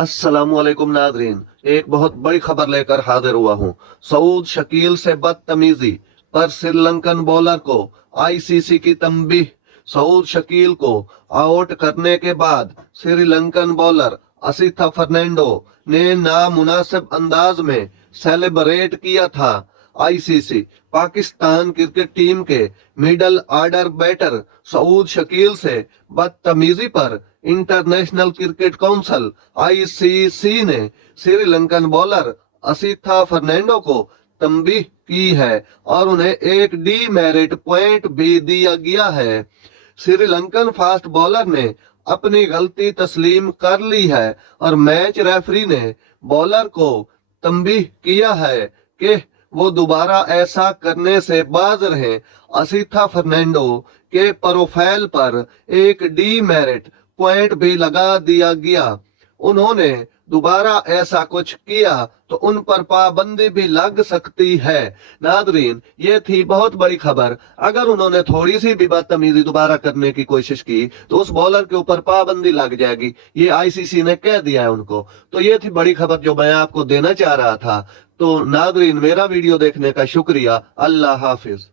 अस्सलाम वालेकुम नादरीन, एक बहुत बड़ी खबर लेकर हाजिर हुआ हूँ। सऊद शकील से बदतमीजी पर श्रीलंकन बॉलर को आईसीसी की तंबीह। सऊद शकील को आउट करने के बाद श्रीलंकन बॉलर असिथा फर्नांडो ने नामुनासिब अंदाज में सेलिब्रेट किया था। आईसीसी पाकिस्तान क्रिकेट टीम के middle order batter Saud Shakeel से बदतमीजी पर इंटरनेशनल क्रिकेट काउंसिल आईसीसी ने श्रीलंकन बॉलर असिथा फर्नांडो को तंबीह की है और उन्हें एक डीमेरिट पॉइंट भी दिया गया है। श्रीलंकन फास्ट बॉलर ने अपनी गलती तस्लीम कर ली है और मैच रेफरी ने बॉलर को तंबीह किया है कि वो दोबारा ऐसा करने से बाज रहे। असिथा फर्नांडो के प्रोफाइल पर एक डीमेरिट पॉइंट भी लगा दिया गया। उन्होंने दोबारा ऐसा कुछ किया तो उन पर पाबंदी भी लग सकती है। नादरीन, ये थी बहुत बड़ी खबर। अगर उन्होंने थोड़ी सी भी बदतमीजी दोबारा करने की कोशिश की तो उस बॉलर के ऊपर पाबंदी लग जाएगी, ये आईसीसी ने कह दिया है उनको। तो ये थी बड़ी खबर जो मैं आपको देना चाह रहा था। तो नादरीन, मेरा वीडियो देखने का शुक्रिया। अल्लाह हाफिज।